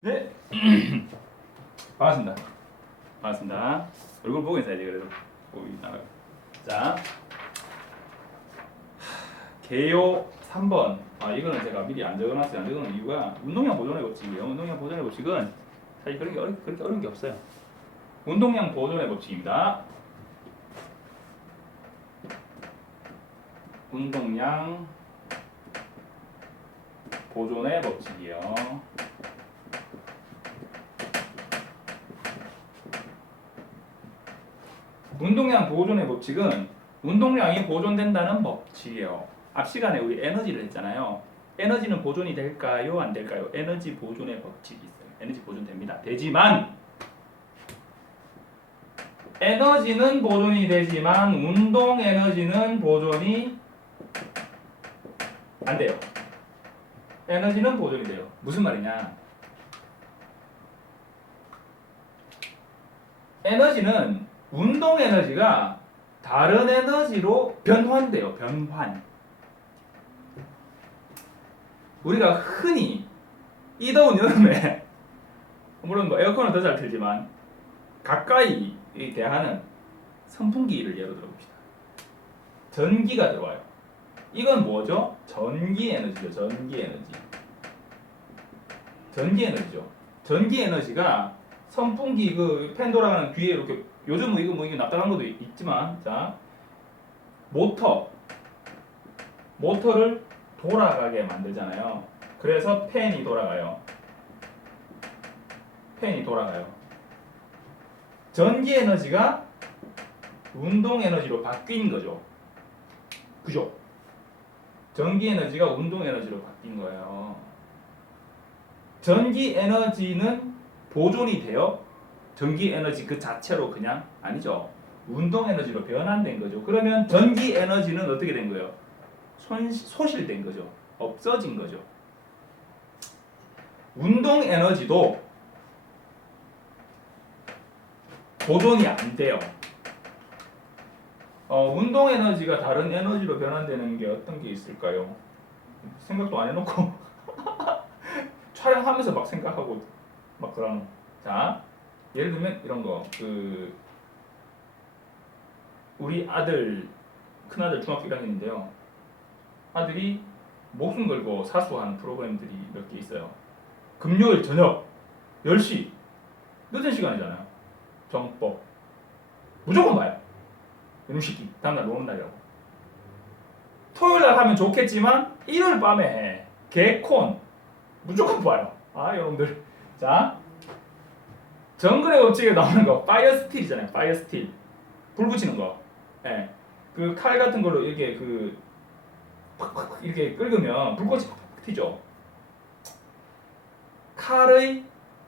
네. 반갑습니다. 반갑습니다. 얼굴 보고 있어야지 그래도. 보이 나가. 자, 개요 3번. 이거는 제가 미리 안 적어놨어요. 안 적어놓은 이유가 운동량 보존의 법칙이에요. 운동량 보존의 법칙은 사실 그렇게 어려운 게 없어요. 운동량 보존의 법칙입니다. 운동량 보존의 법칙이요. 운동량 보존의 법칙은 운동량이 보존된다는 법칙이에요. 앞 시간에 우리 에너지를 했잖아요. 에너지는 보존이 될까요? 안 될까요? 에너지 보존의 법칙이 있어요. 에너지 보존됩니다. 되지만 에너지는 보존이 되지만 운동 에너지는 보존이 안 돼요. 에너지는 보존이 돼요. 무슨 말이냐? 에너지는 운동 에너지가 다른 에너지로 변환돼요. 변환. 우리가 흔히 이 더운 여름에 물론 뭐 에어컨은 더 잘 틀지만 가까이 대하는 선풍기를 예로 들어봅시다. 전기가 들어와요. 이건 뭐죠? 전기 에너지죠. 전기 에너지. 전기 에너지죠. 전기 에너지가 선풍기 그 팬 돌아가는 뒤에 이렇게 요즘은 이거 뭐 이게 납작한 것도 있지만 자 모터를 돌아가게 만들잖아요. 그래서 팬이 돌아가요. 팬이 돌아가요. 전기 에너지가 운동 에너지로 바뀐 거죠. 그죠? 전기 에너지가 운동 에너지로 바뀐 거예요. 전기 에너지는 보존이 돼요? 전기 에너지 그 자체로 그냥 아니죠. 운동 에너지로 변환된 거죠. 그러면 전기 에너지는 어떻게 된 거예요? 소실된 거죠. 없어진 거죠. 운동 에너지도 보존이 안 돼요. 운동 에너지가 다른 에너지로 변환되는 게 어떤 게 있을까요? 생각도 안 해놓고 촬영하면서 막 생각하고 막 그러는. 자, 예를 들면 이런 거. 우리 아들, 큰아들 중학교 1학년인데요. 아들이 목숨 걸고 사수하는 프로그램들이 몇 개 있어요. 금요일 저녁 10시 늦은 시간이잖아요. 정법 무조건 봐요. 이놈 새끼 다음날 노는 날이라고. 토요일날 하면 좋겠지만 일요일 밤에 해. 개콘 무조건 봐요. 여러분들. 자, 정글의 법칙에 나오는 거 파이어 스틸이잖아요. 파이어 스틸 불 붙이는 거. 예. 그 칼 같은 걸로 이렇게 팍팍 이렇게 긁으면 불꽃이 팍팍 튀죠. 칼의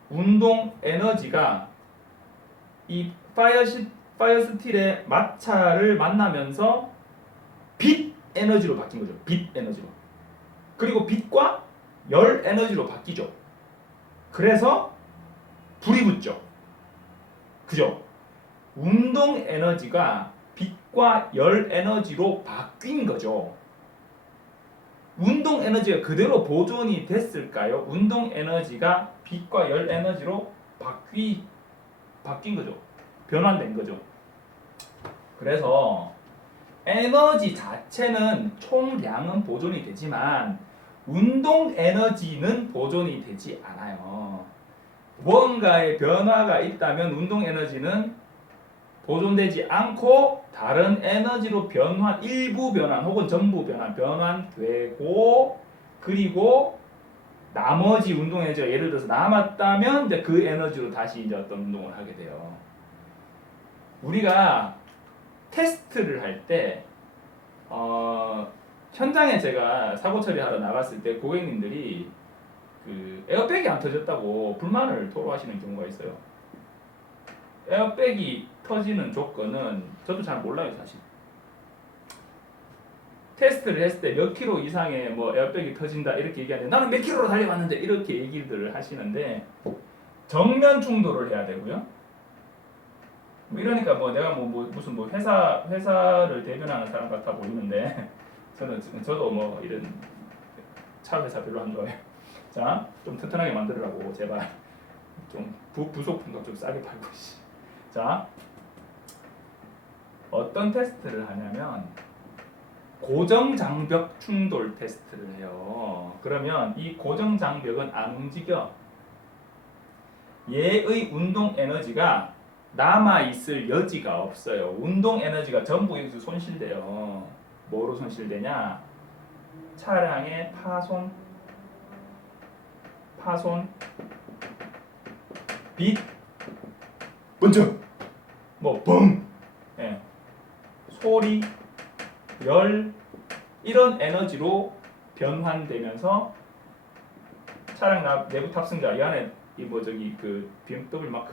운동 에너지가 이 파이어 스틸의 마찰을 만나면서 빛 에너지로 바뀐 거죠. 빛 에너지로. 그리고 빛과 열 에너지로 바뀌죠. 그래서 불이 붙죠. 그죠? 운동 에너지가 빛과 열 에너지로 바뀐 거죠. 운동 에너지가 그대로 보존이 됐을까요? 운동 에너지가 빛과 열 에너지로 바뀐 거죠. 변환된 거죠. 그래서 에너지 자체는 총량은 보존이 되지만 운동 에너지는 보존이 되지 않아요. 무언가의 변화가 있다면 운동 에너지는 보존되지 않고 다른 에너지로 일부 변환 혹은 전부 변환되고, 그리고 나머지 운동 에너지가 예를 들어서 남았다면 이제 그 에너지로 다시 이제 어떤 운동을 하게 돼요. 우리가 테스트를 할 때 현장에 제가 사고 처리하러 나갔을 때 고객님들이 그 에어백이 안 터졌다고 불만을 토로하시는 경우가 있어요. 에어백이 터지는 조건은 저도 잘 몰라요, 사실. 테스트를 했을 때 몇 킬로 이상의 뭐 에어백이 터진다 이렇게 얘기하는데 나는 몇 킬로로 달려왔는데 이렇게 얘기들을 하시는데 정면 충돌을 해야 되고요. 이러니까 내가 무슨 회사를 대변하는 사람 같아 보이는데 저도 이런 차 회사 별로 안 좋아해요. 자, 좀 튼튼하게 만들으라고 제발 좀 부속 분석 좀 싸게 팔고 씨. 자, 어떤 테스트를 하냐면 고정 장벽 충돌 테스트를 해요. 그러면 이 고정 장벽은 안 움직여. 얘의 운동 에너지가 남아 있을 여지가 없어요. 운동 에너지가 전부 여기서 손실돼요. 뭐로 손실되냐? 차량의 파손, 빛, 번쩍, 뭐 뻥, 예. 소리, 열 이런 에너지로 변환되면서 차량 내부 탑승자 이 안에 이 뭐 저기 그 BMW 막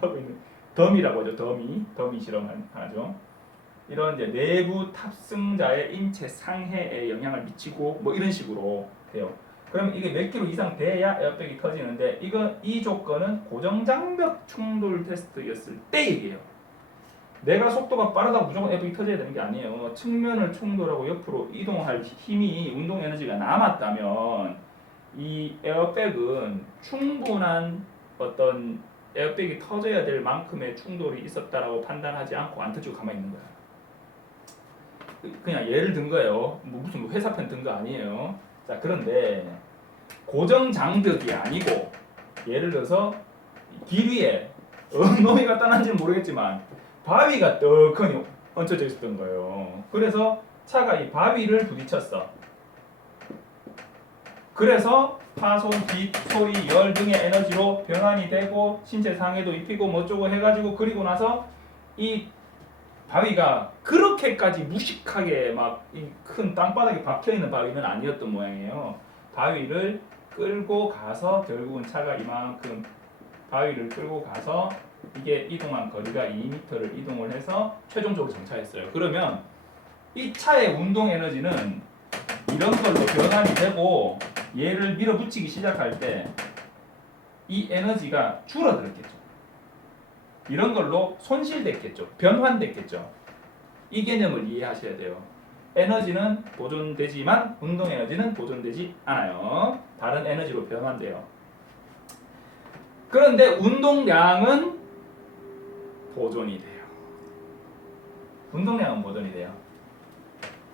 하고 있는 더미라고 하죠. 더미 실험하죠. 이런 이제 내부 탑승자의 인체 상해에 영향을 미치고 뭐 이런 식으로 돼요. 그럼 이게 몇 킬로 이상 돼야 에어백이 터지는데 이 조건은 고정 장벽 충돌 테스트였을 때 얘기해요. 내가 속도가 빠르다고 무조건 에어백이 터져야 되는 게 아니에요. 측면을 충돌하고 옆으로 이동할 힘이 운동 에너지가 남았다면 이 에어백은 충분한 어떤 에어백이 터져야 될 만큼의 충돌이 있었다라고 판단하지 않고 안 터지고 가만히 있는 거야. 그냥 예를 든 거예요. 뭐 무슨 회사편 든 거 아니에요. 자, 그런데 고정 장벽이 아니고 예를 들어서 길 위에 놈이 갖다 놨는지는 모르겠지만 바위가 떡하니 얹혀져 있었던 거예요. 그래서 차가 이 바위를 부딪혔어. 그래서 파손, 빛, 소리, 열 등의 에너지로 변환이 되고 신체 상해도 입히고 뭐쩌고 해가지고 그리고 나서 이 바위가 그렇게까지 무식하게 막 이 큰 땅바닥에 박혀있는 바위는 아니었던 모양이에요. 바위를 끌고 가서 결국은 차가 이만큼 바위를 끌고 가서 이게 이동한 거리가 2m를 이동을 해서 최종적으로 정차했어요. 그러면 이 차의 운동 에너지는 이런 걸로 변환이 되고 얘를 밀어붙이기 시작할 때 이 에너지가 줄어들었겠죠. 이런 걸로 손실됐겠죠. 변환됐겠죠. 이 개념을 이해하셔야 돼요. 에너지는 보존되지만 운동 에너지는 보존되지 않아요. 다른 에너지로 변환돼요. 그런데 운동량은 보존이 돼요. 운동량은 보존이 돼요.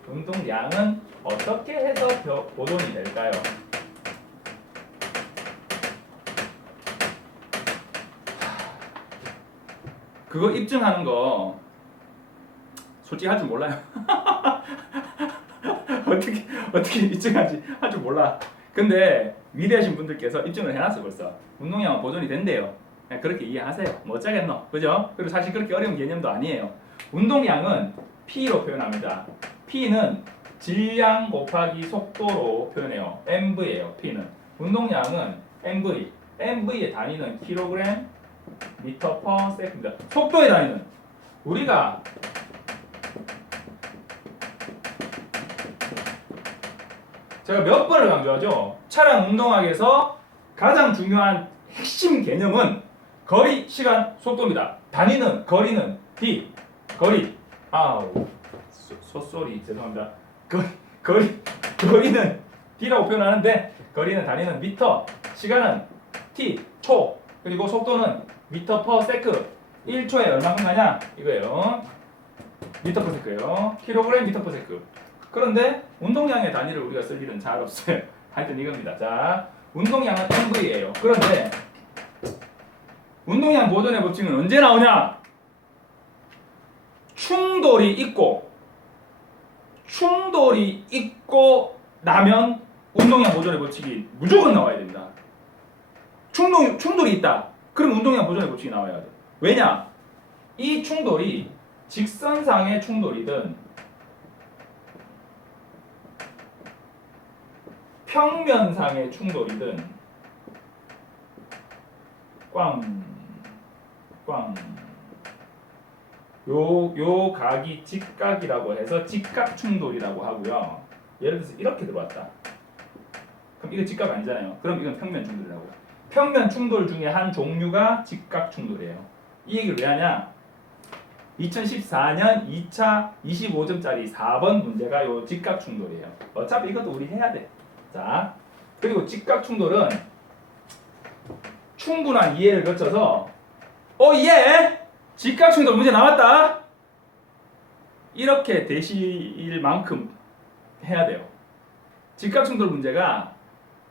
운동량은 어떻게 해서 보존이 될까요? 그거 입증하는 거 솔직히 할 줄 몰라요. 어떻게 입증하지 할 줄 몰라. 근데 위대하신 분들께서 입증을 해놨어 벌써. 운동량은 보존이 된대요. 그냥 그렇게 이해하세요. 뭐 어쩌겠노, 그죠? 그리고 사실 그렇게 어려운 개념도 아니에요. 운동량은 P로 표현합니다. P는 질량 곱하기 속도로 표현해요. MV예요. P는. 운동량은 MV. MV의 단위는 킬로그램 미터 퍼 세컨드입니다. 속도의 단위는 우리가 제가 몇 번을 강조하죠. 차량 운동학에서 가장 중요한 핵심 개념은 거리, 시간, 속도입니다. 단위는 거리는 D, 거리. 아우, 소리 죄송합니다. 거리는 D라고 표현하는데 거리는 단위는 미터, 시간은 T, 초, 그리고 속도는 미터 퍼 세크. 1초에 얼마큼 가냐? 이거예요. 미터 퍼 세크예요. 킬로그램 미터 퍼 세크. 그런데 운동량의 단위를 우리가 쓸 일은 잘 없어요. 하여튼 이겁니다. 자, 운동량은 MV예요. 그런데 운동량 보존의 법칙은 언제 나오냐? 충돌이 있고 나면 운동량 보존의 법칙이 무조건 나와야 됩니다. 충돌이 있다. 그럼 운동량 보존의 법칙이 나와야 돼. 왜냐? 이 충돌이 직선상의 충돌이든 평면상의 충돌이든 요 각이 직각이라고 해서 직각 충돌이라고 하고요. 예를 들어서 이렇게 들어왔다. 그럼 이거 직각 아니잖아요. 그럼 이건 평면 충돌이라고 해요. 평면 충돌 중에 한 종류가 직각 충돌이에요. 이 얘기를 왜 하냐? 2014년 2차 25점짜리 4번 문제가 요 직각 충돌이에요. 어차피 이것도 우리 해야 돼. 자, 그리고 직각 충돌은 충분한 이해를 거쳐서 예! 직각 충돌 문제 나왔다. 이렇게 되실 만큼 해야 돼요. 직각 충돌 문제가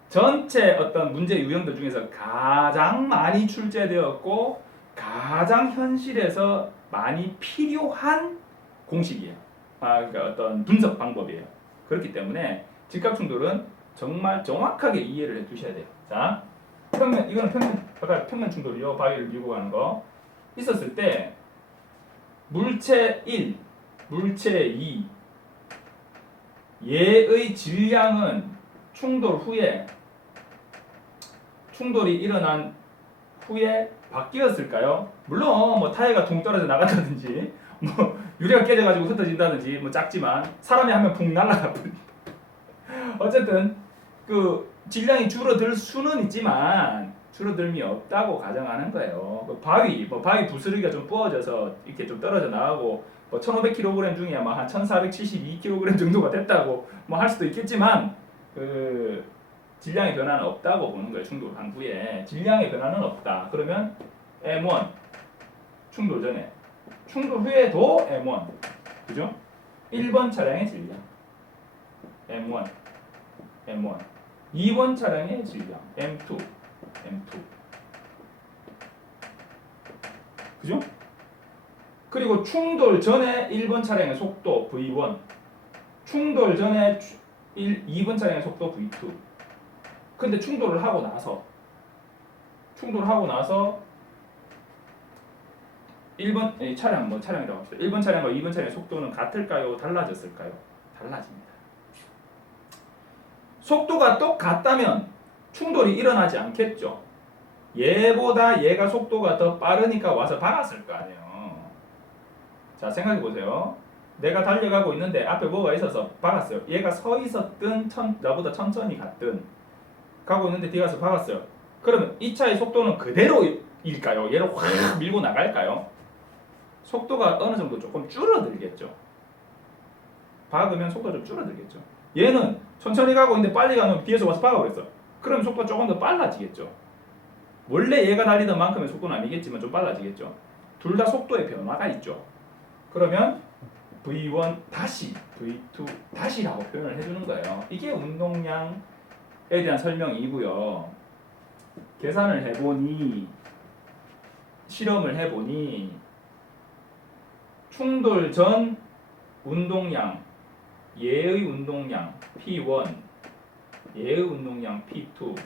전체 어떤 문제 유형들 중에서 가장 많이 출제되었고 가장 현실에서 많이 필요한 공식이에요. 그러니까 어떤 분석 방법이에요. 그렇기 때문에 직각 충돌은 정말 정확하게 이해를 해 두셔야 돼요. 자, 이거는 아까 평면 충돌이요. 바위를 밀고 가는 거. 있었을 때 물체 1, 물체 2 얘의 질량은 충돌이 일어난 후에 바뀌었을까요? 물론 뭐 타이어가 둥 떨어져 나간다든지 뭐 유리가 깨져가지고 흩어진다든지 뭐 작지만 사람이 하면 푹 날아가 버립니다. 어쨌든 그 질량이 줄어들 수는 있지만 줄어들미 없다고 가정하는 거예요. 그 바위 부스러기가 좀 부어져서 이렇게 좀 떨어져 나가고 뭐 1,500kg 중에 아마 한 1,472kg 정도가 됐다고 뭐 할 수도 있겠지만 그 질량의 변화는 없다고 보는 거예요. 충돌한 후에 질량의 변화는 없다. 그러면 M1 충돌 전에 충돌 후에도 M1 그죠? 1번 차량의 질량 M1 2번 차량의 질량 M2 그죠? 그리고 충돌 전에 1번 차량의 속도 V1 충돌 전에 2번 차량의 속도 V2 근데 충돌을 하고 나서 1번 차량이라고 합시다. 1번 차량과 2번 차량의 속도는 같을까요? 달라졌을까요? 달라집니다. 속도가 똑같다면 충돌이 일어나지 않겠죠. 얘보다 얘가 속도가 더 빠르니까 와서 박았을 거 아니에요. 자, 생각해 보세요. 내가 달려가고 있는데 앞에 뭐가 있어서 박았어요. 얘가 서 있었든 나보다 천천히 갔든 가고 있는데 뒤에 가서 박았어요. 그러면 이 차의 속도는 그대로일까요? 얘를 확 밀고 나갈까요? 속도가 어느 정도 조금 줄어들겠죠. 박으면 속도가 좀 줄어들겠죠. 얘는 천천히 가고 있는데 빨리 가면 뒤에서 와서 박아버렸어. 그럼 속도가 조금 더 빨라지겠죠. 원래 얘가 달리던 만큼의 속도는 아니겠지만 좀 빨라지겠죠. 둘 다 속도의 변화가 있죠. 그러면 V1 다시 V2 다시라고 표현을 해주는 거예요. 이게 운동량에 대한 설명이고요. 계산을 해보니 실험을 해보니 충돌 전 운동량 얘의 운동량 P1 얘의 운동량 P2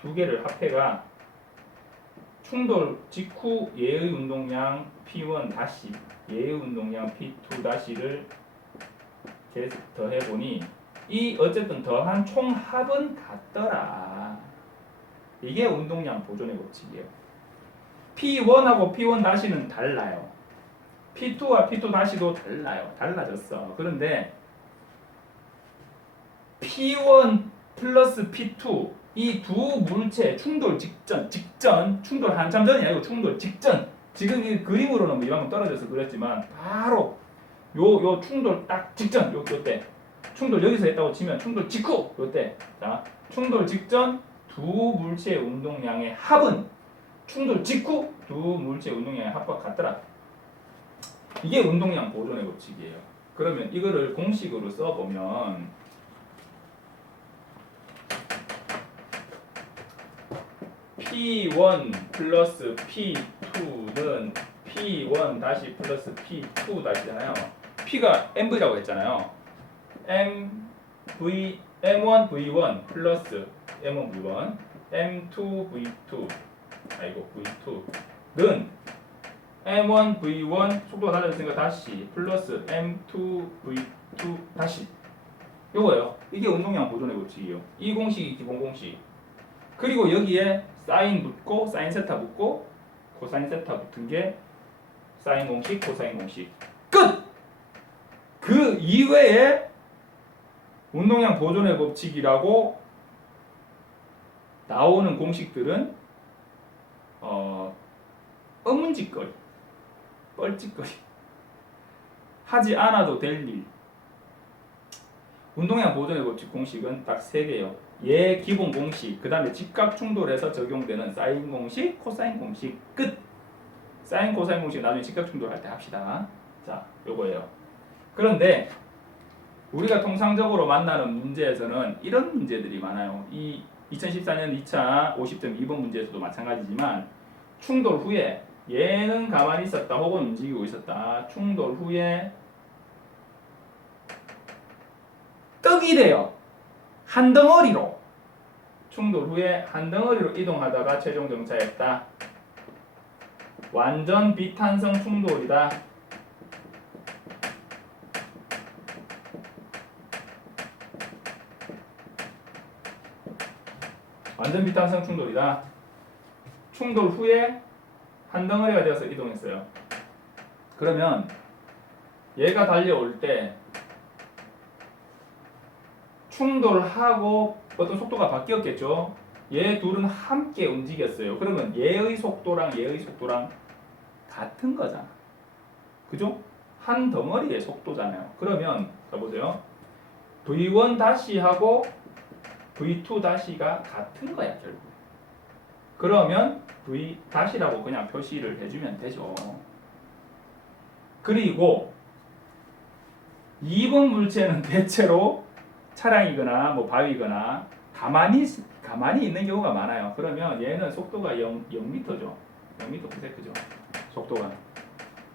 두 개를 합해가 충돌 직후 얘의 운동량 P1 다시 얘의 운동량 P2 다시를 더해보니 이 어쨌든 더한 총합은 같더라. 이게 운동량 보존의 법칙이에요. P1하고 P1 다시는 달라요. P2와 P2 다시도 달라요. 달라졌어. 그런데 P1 플러스 P2 이 두 물체 충돌 직전 충돌 한참 전이 아니고 충돌 직전 지금 이 그림으로는 뭐 이만큼 떨어져서 그랬지만 바로 요 충돌 딱 직전 요때 충돌 여기서 했다고 치면 충돌 직후 요때 자 충돌 직전 두 물체의 운동량의 합은 충돌 직후 두 물체의 운동량의 합과 같더라. 이게 운동량 보존의 법칙이에요. 그러면 이거를 공식으로 써보면 P1 플러스 P2는 P1 다시 플러스 P2 다시잖아요. P가 MV라고 했잖아요. M1 V1 플러스 M1 V1 M2 V2 V2는 M1 V1 속도가 달라졌으니까 다시 플러스 M2 V2 다시 요거예요. 이게 운동량 보존의 법칙이에요. 이 공식이 기본 공식. 그리고 여기에 사인 붙고 사인 세타 붙고 코사인 세타 붙은 게 사인 공식, 코사인 공식. 끝! 그 이외에 운동량 보존의 법칙이라고 나오는 공식들은 의문짓거리, 뻘짓거리 하지 않아도 될 일. 운동량 보존의 법칙 공식은 딱 3개예요. 얘 기본 공식, 그 다음에 직각 충돌에서 적용되는 사인 공식, 코사인 공식 끝. 사인 코사인 공식 나중에 직각 충돌할 때 합시다. 자, 요거예요. 그런데 우리가 통상적으로 만나는 문제에서는 이런 문제들이 많아요. 이 2014년 2차 50.2번 문제에서도 마찬가지지만 충돌 후에 얘는 가만히 있었다 혹은 움직이고 있었다. 충돌 후에 떡이 돼요. 한 덩어리로. 충돌 후에 한 덩어리로 이동하다가 최종 정차했다. 완전 비탄성 충돌이다. 완전 비탄성 충돌이다. 충돌 후에 한 덩어리가 되어서 이동했어요. 그러면 얘가 달려올 때 충돌하고 어떤 속도가 바뀌었겠죠. 얘 둘은 함께 움직였어요. 그러면 얘의 속도랑 얘의 속도랑 같은 거잖아. 그죠? 한 덩어리의 속도잖아요. 그러면 자 보세요. V1 하고 V2 가 같은 거야 결국. 그러면 V 라고 그냥 표시를 해주면 되죠. 그리고 2번 물체는 대체로 차량이거나 뭐 바위거나 가만히 있는 경우가 많아요. 그러면 얘는 속도가 0m죠. 0m per s죠. 속도가.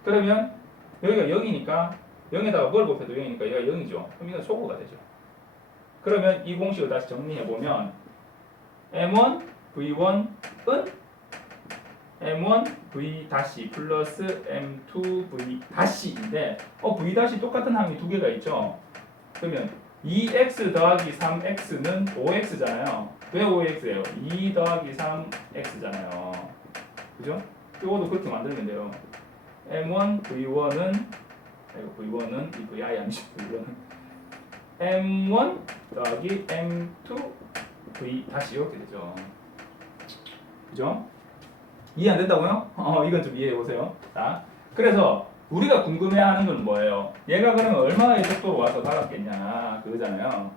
그러면 여기가 0이니까 0에다가 뭘 곱해도 0이니까 얘가 0이죠. 그럼 이건 소거가 되죠. 그러면 이 공식을 다시 정리해 보면 m1 v1은 m1 v 플러스 m2 v-인데 v 똑같은 항이 두 개가 있죠. 그러면 2x 더하기 3x는 5x잖아요. 왜 5x예요? 2 더하기 3x잖아요. 그죠? 이것도 그렇게 만들면 돼요. m1 v1은 이 vi 아니죠. v1은 m1 더하기 m2 v 이렇게 되죠. 그죠? 이해 안 된다고요? 이건 좀 이해해 보세요. 자, 그래서 우리가 궁금해하는 건 뭐예요? 얘가 그러면 얼마의 속도로 와서 닿았겠냐 그거잖아요.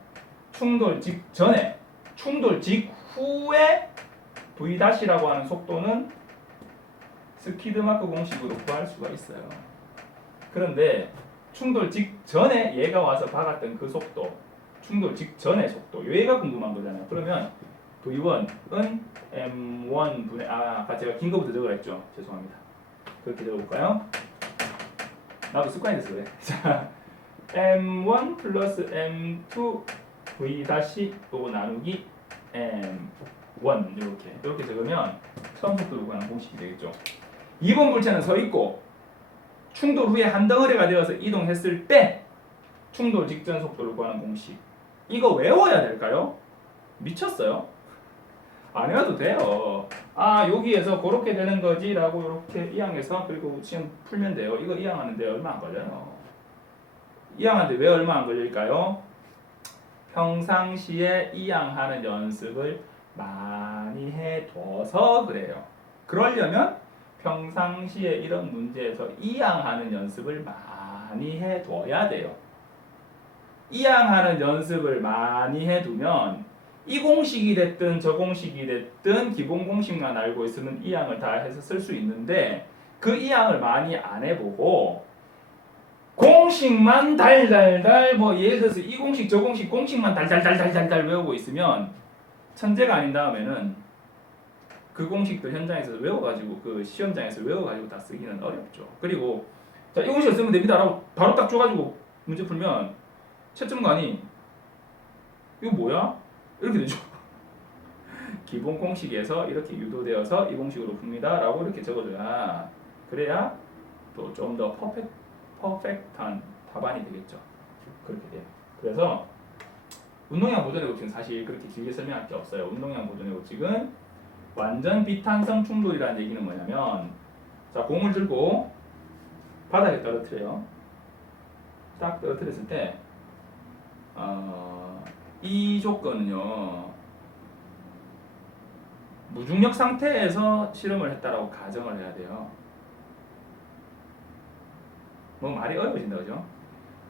충돌 직전에, 충돌 직후에 v-라고 하는 속도는 스피드마크 공식으로 구할 수가 있어요. 그런데 충돌 직전에 얘가 와서 박았던 그 속도, 충돌 직전의 속도, 얘가 궁금한 거잖아요. 그러면 V1은 M1분의 아까 제가 긴 거부터 적어랬죠. 죄송합니다. 그렇게 적어볼까요? 나도 습관이 됐어 그래. 자, M1 플러스 M2 V 요거 나누기 M1 이렇게 적으면 처음 속도로 구하는 공식이 되겠죠. 2번 물체는 서 있고 충돌 후에 한 덩어리가 되어서 이동했을 때 충돌 직전 속도를 구하는 공식. 이거 외워야 될까요? 미쳤어요? 안 외워도 돼요. 여기에서 그렇게 되는 거지 라고 이렇게 이항해서 그리고 지금 풀면 돼요. 이거 이항하는데 얼마 안 걸려요. 이항하는데 왜 얼마 안 걸릴까요? 평상시에 이항하는 연습을 많이 해둬서 그래요. 그러려면 평상시에 이런 문제에서 이항하는 연습을 많이 해둬야 돼요. 이항하는 연습을 많이 해두면 이 공식이 됐든 저 공식이 됐든 기본 공식만 알고 있으면 이항을 다 해서 쓸 수 있는데 그 이항을 많이 안 해보고 공식만 달달달 뭐 예를 들어서 이 공식 저 공식 공식만 달달달달달 외우고 있으면 천재가 아닌 다음에는 그 공식들 현장에서 외워가지고 그 시험장에서 외워가지고 다 쓰기는 어렵죠. 그리고 자, 이 공식을 쓰면 됩니다라고 바로 딱 줘가지고 문제 풀면 채점관이 이거 뭐야? 이렇게 되죠. 기본 공식에서 이렇게 유도되어서 이 공식으로 풉니다 라고 이렇게 적어줘야 그래야 또 좀 더 퍼펙트한 답안이 되겠죠. 그렇게 돼요. 그래서 운동량 보존의 법칙은 사실 그렇게 길게 설명할 게 없어요. 운동량 보존의 법칙은 완전 비탄성 충돌이라는 얘기는 뭐냐면 자, 공을 들고 바닥에 떨어뜨려요. 딱 떨어뜨렸을 때 이 조건은요 무중력 상태에서 실험을 했다라고 가정을 해야 돼요. 뭐 말이 어려워진다 그죠?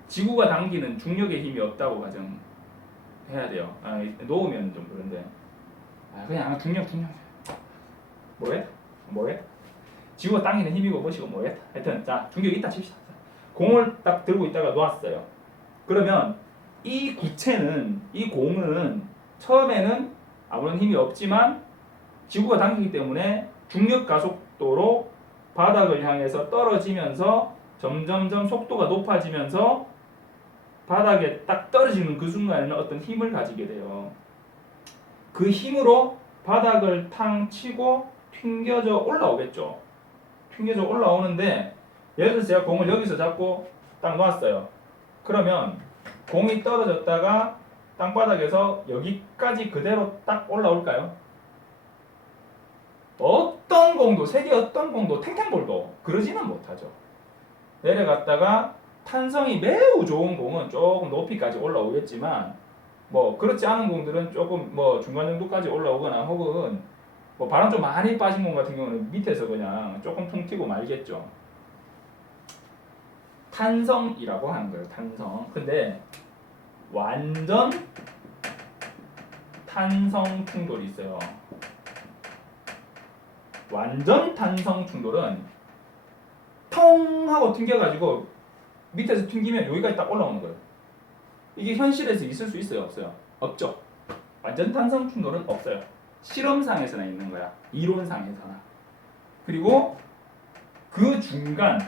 지구가 당기는 중력의 힘이 없다고 가정. 해야 돼요. 놓으면 좀 그런데. 그냥 중력. 뭐해? 지구가 당기는 힘이고 뭐시고 뭐해? 하여튼 자 중력이 있다 칩시다. 공을 딱 들고 있다가 놓았어요. 그러면 이 구체는 이 공은 처음에는 아무런 힘이 없지만 지구가 당기기 때문에 중력 가속도로 바닥을 향해서 떨어지면서 점점점 속도가 높아지면서 바닥에 딱 떨어지는 그 순간에는 어떤 힘을 가지게 돼요. 그 힘으로 바닥을 탕 치고 튕겨져 올라오겠죠. 튕겨져 올라오는데 예를 들어서 제가 공을 여기서 잡고 딱 놨어요. 그러면 공이 떨어졌다가 땅바닥에서 여기까지 그대로 딱 올라올까요? 어떤 공도, 세계 어떤 공도, 탱탱볼도 그러지는 못하죠. 내려갔다가 탄성이 매우 좋은 공은 조금 높이까지 올라오겠지만 뭐 그렇지 않은 공들은 조금 뭐 중간 정도까지 올라오거나 혹은 뭐 바람 좀 많이 빠진 공 같은 경우는 밑에서 그냥 조금 퉁 튀고 말겠죠. 탄성이라고 하는 거예요. 탄성. 근데 완전 탄성 충돌이 있어요. 완전 탄성 충돌은 통 하고 튕겨가지고 밑에서 튕기면 여기까지 딱 올라오는 거예요. 이게 현실에서 있을 수 있어요? 없어요? 없죠. 완전 탄성 충돌은 없어요. 실험상에서나 있는 거야. 이론상에서나. 그리고 그 중간,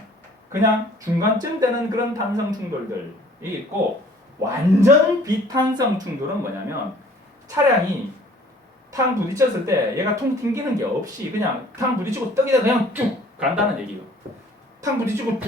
그냥 중간쯤 되는 그런 탄성 충돌들이 있고 완전 비탄성 충돌은 뭐냐면 차량이 탕 부딪혔을 때 얘가 통 튕기는 게 없이 그냥 탕 부딪히고 떡이다 그냥 쭉 간다는 얘기예요. 탕 부딪히고